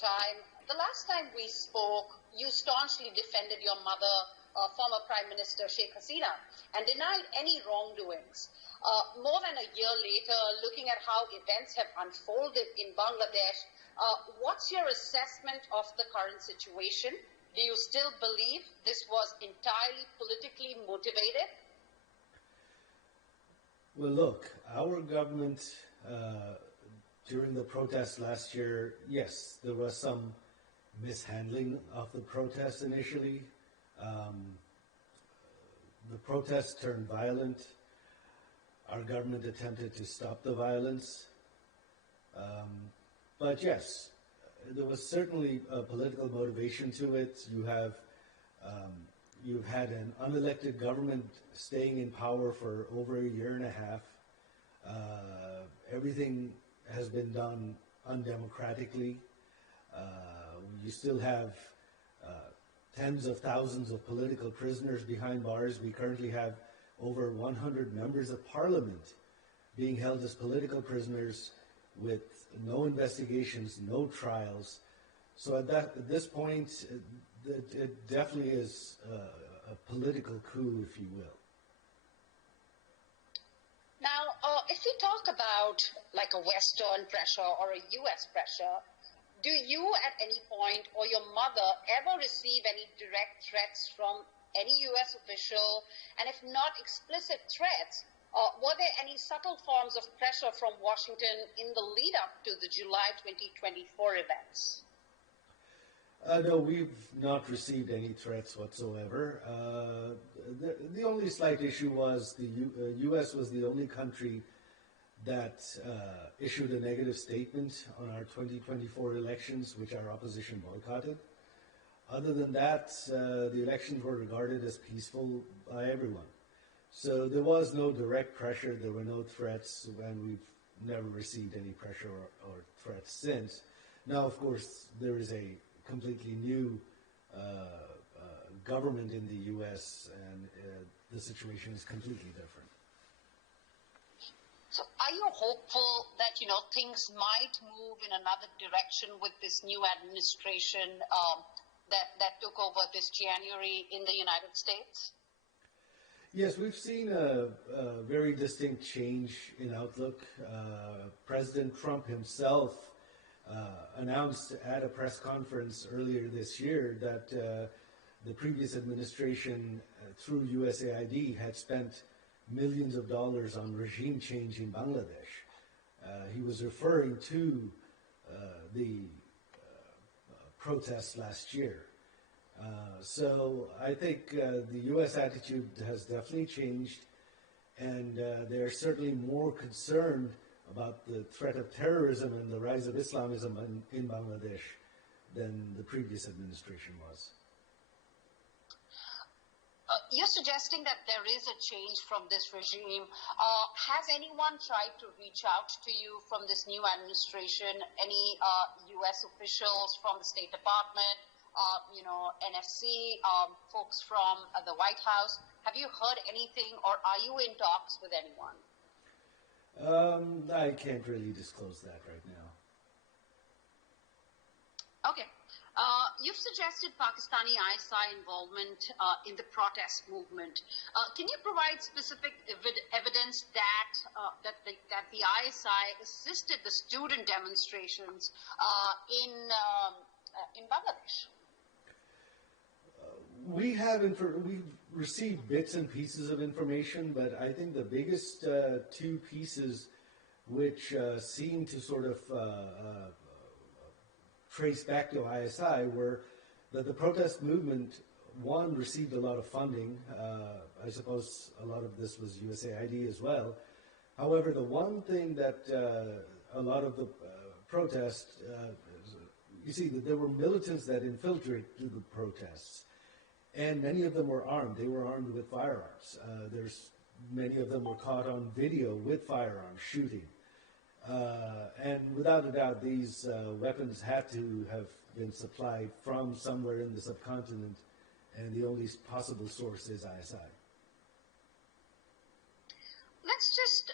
time. The last time we spoke, you staunchly defended your mother, former Prime Minister Sheikh Hasina, and denied any wrongdoings. More than a year later, looking at how events have unfolded in Bangladesh, what's your assessment of the current situation? Do you still believe this was entirely politically motivated? Well, look, our government, during the protests last year, yes, there was some mishandling of the protests initially. The protests turned violent. Our government attempted to stop the violence. But yes, there was certainly a political motivation to it. You've had an unelected government staying in power for over a year and a half. Everything has been done undemocratically. You still have tens of thousands of political prisoners behind bars. We currently have over 100 members of parliament being held as political prisoners with no investigations, no trials. So at this point, it definitely is a political coup, if you will. Now, if we talk about like a Western pressure or a U.S. pressure, do you at any point or your mother ever receive any direct threats from any U.S. official? And if not explicit threats, were there any subtle forms of pressure from Washington in the lead up to the July 2024 events? No, we've not received any threats whatsoever. The only slight issue was the U.S. was the only country that issued a negative statement on our 2024 elections, which our opposition boycotted. Other than that, the elections were regarded as peaceful by everyone. So there was no direct pressure, there were no threats, and we've never received any pressure or threats since. Now, of course, there is a completely new government in the U.S., and the situation is completely different. So are you hopeful that, things might move in another direction with this new administration that took over this January in the United States? Yes, we've seen a very distinct change in outlook. President Trump himself announced at a press conference earlier this year that the previous administration, through USAID, had spent millions of dollars on regime change in Bangladesh. He was referring to the protests last year. So I think the U.S. attitude has definitely changed, and they're certainly more concerned about the threat of terrorism and the rise of Islamism in Bangladesh than the previous administration was. You're suggesting that there is a change from this regime. Has anyone tried to reach out to you from this new administration? Any U.S. officials from the State Department, NFC, folks from the White House? Have you heard anything, or are you in talks with anyone? I can't really disclose that right now. Okay. You've suggested Pakistani ISI involvement in the protest movement. Can you provide specific evidence that the ISI assisted the student demonstrations in Bangladesh? We've received bits and pieces of information, but I think the biggest two pieces which seem to sort of trace back to ISI were that the protest movement, one, received a lot of funding. I suppose a lot of this was USAID as well. However, the one thing that a lot of the protests, you see, that there were militants that infiltrated the protests, and many of them were armed. They were armed with firearms. Many of them were caught on video with firearms shooting. And without a doubt, these weapons had to have been supplied from somewhere in the subcontinent, and the only possible source is ISI. Let's just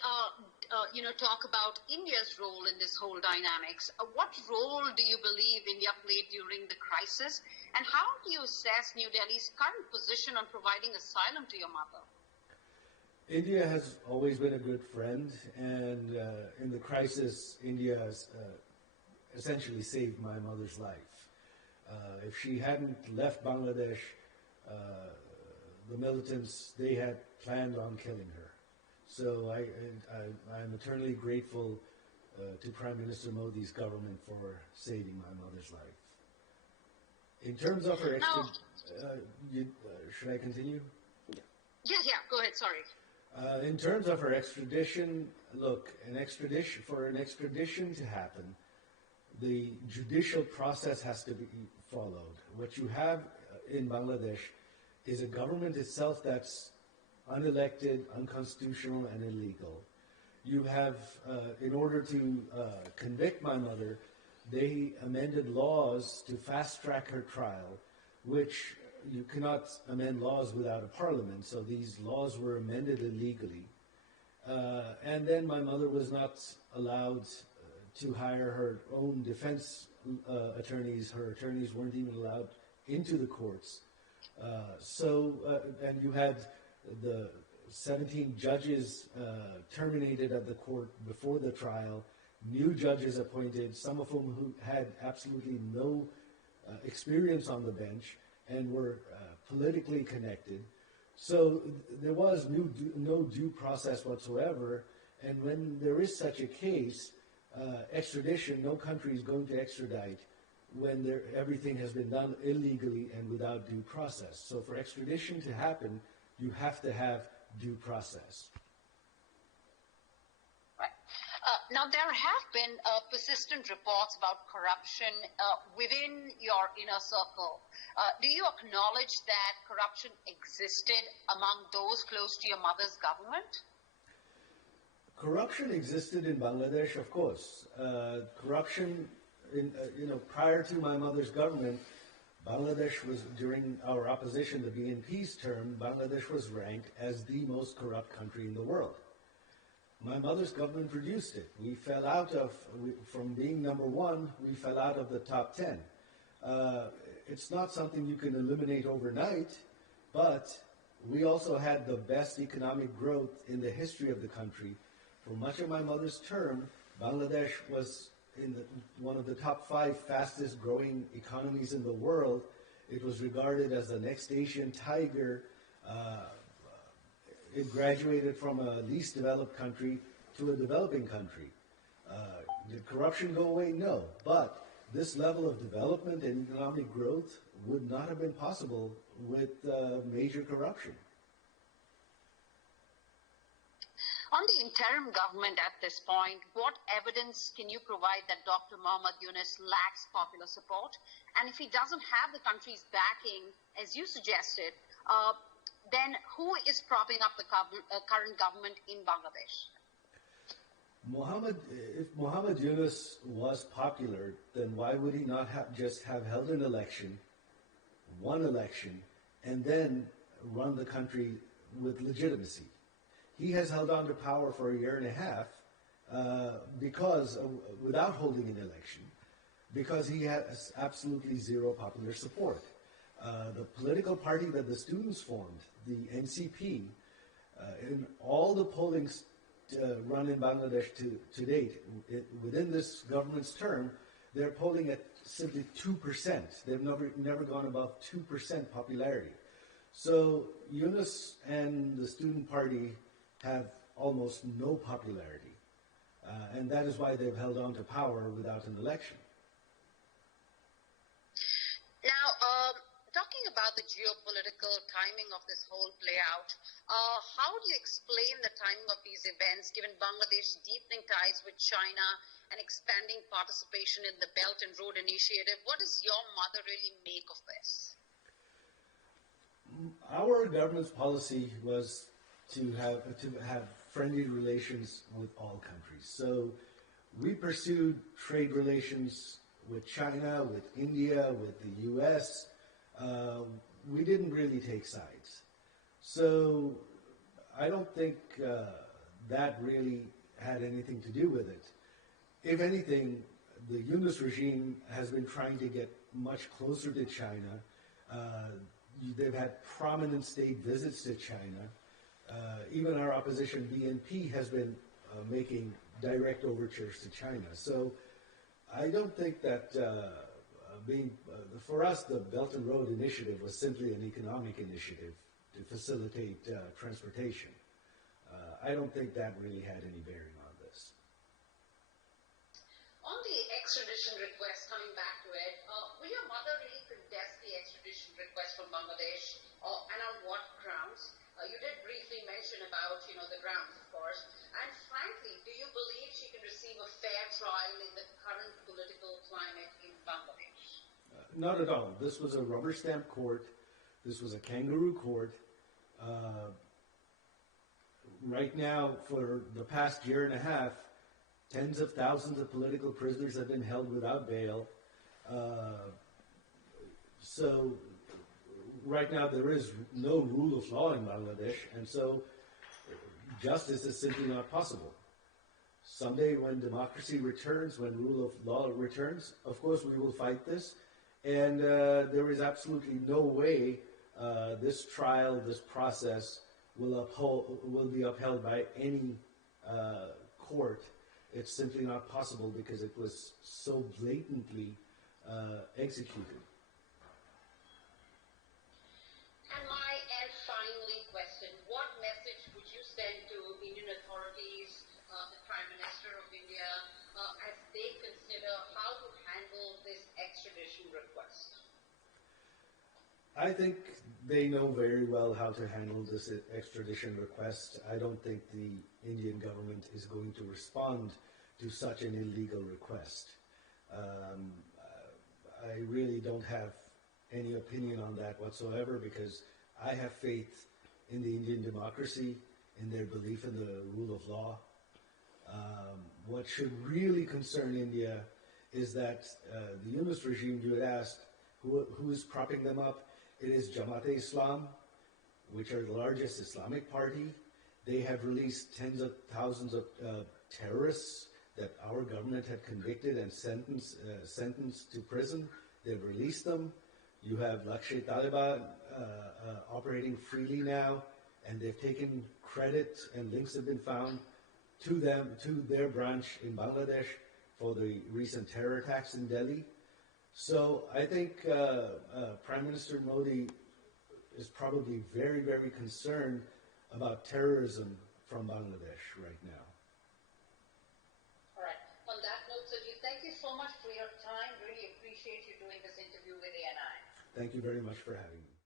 talk about India's role in this whole dynamics. What role do you believe India played during the crisis, and how do you assess New Delhi's current position on providing asylum to your mother? India has always been a good friend, and in the crisis, India has essentially saved my mother's life. If she hadn't left Bangladesh, the militants, they had planned on killing her. So I'm eternally grateful to Prime Minister Modi's government for saving my mother's life. In terms of her should I continue? Yeah, go ahead, sorry. In terms of her extradition, look, for an extradition to happen, the judicial process has to be followed. What you have in Bangladesh is a government itself that's unelected, unconstitutional, and illegal. You have, in order to convict my mother, they amended laws to fast-track her trial, which you cannot amend laws without a parliament, so these laws were amended illegally. And then my mother was not allowed to hire her own defense attorneys. Her attorneys weren't even allowed into the courts. And you had the 17 judges terminated at the court before the trial, new judges appointed, some of whom who had absolutely no experience on the bench and were politically connected. So there was no due process whatsoever, and when there is such a case, extradition, no country is going to extradite when everything has been done illegally and without due process. So for extradition to happen, you have to have due process. Right. Now, there have been persistent reports about corruption within your inner circle. Do you acknowledge that corruption existed among those close to your mother's government? Corruption existed in Bangladesh, of course. Corruption, prior to my mother's government, Bangladesh was, during our opposition, the BNP's term, Bangladesh was ranked as the most corrupt country in the world. My mother's government reduced it. We fell out from being number one, we fell out of the top 10. It's not something you can eliminate overnight, but we also had the best economic growth in the history of the country. For much of my mother's term, Bangladesh was in one of the top 5 fastest growing economies in the world. It was regarded as the next Asian tiger. It graduated from a least developed country to a developing country. Did corruption go away? No. But this level of development and economic growth would not have been possible with major corruption. On the interim government at this point, what evidence can you provide that Dr. Muhammad Yunus lacks popular support? And if he doesn't have the country's backing, as you suggested, then who is propping up the current government in Bangladesh? If Muhammad Yunus was popular, then why would he not just have held an election, won election, and then run the country with legitimacy? He has held on to power for a year and a half without holding an election, because he has absolutely zero popular support. The political party that the students formed, the NCP, in all the polling run in Bangladesh to date, within this government's term, they're polling at simply 2%. They've never gone above 2% popularity. So Yunus and the student party have almost no popularity. And that is why they've held on to power without an election. Now, talking about the geopolitical timing of this whole play out, how do you explain the timing of these events given Bangladesh's deepening ties with China and expanding participation in the Belt and Road Initiative? What does your mother really make of this? Our government's policy was to have friendly relations with all countries. So we pursued trade relations with China, with India, with the US. We didn't really take sides. So I don't think that really had anything to do with it. If anything, the Yunus regime has been trying to get much closer to China. They've had prominent state visits to China. Even our opposition, BNP, has been making direct overtures to China. So I don't think that for us, the Belt and Road Initiative was simply an economic initiative to facilitate transportation. I don't think that really had any bearing on this. On the extradition request, coming back to it, will your mother really contest the extradition request from Bangladesh, and on what grounds? You did briefly mention about, the grounds, of course. And frankly, do you believe she can receive a fair trial in the current political climate in Bangladesh? Not at all. This was a rubber stamp court. This was a kangaroo court. Right now, for the past year and a half, tens of thousands of political prisoners have been held without bail. So right now there is no rule of law in Bangladesh, and so justice is simply not possible. Someday when democracy returns, when rule of law returns, of course we will fight this, and there is absolutely no way this trial, this process will be upheld by any court. It's simply not possible because it was so blatantly executed. And finally question, what message would you send to Indian authorities, the Prime Minister of India, as they consider how to handle this extradition request? I think they know very well how to handle this extradition request. I don't think the Indian government is going to respond to such an illegal request. I really don't have any opinion on that whatsoever because I have faith in the Indian democracy, in their belief in the rule of law. What should really concern India is that the Yunus regime, you had asked, who is propping them up? It is Jamaat-e-Islam, which are the largest Islamic party. They have released tens of thousands of terrorists that our government had convicted and sentenced to prison. They've released them. You have Lashkar-e-Taiba operating freely now, and they've taken credit and links have been found to their branch in Bangladesh for the recent terror attacks in Delhi. So I think Prime Minister Modi is probably very, very concerned about terrorism from Bangladesh right now. All right. On that note, Sajid, thank you so much for your time. Really appreciate you doing this interview with ANI. Thank you very much for having me.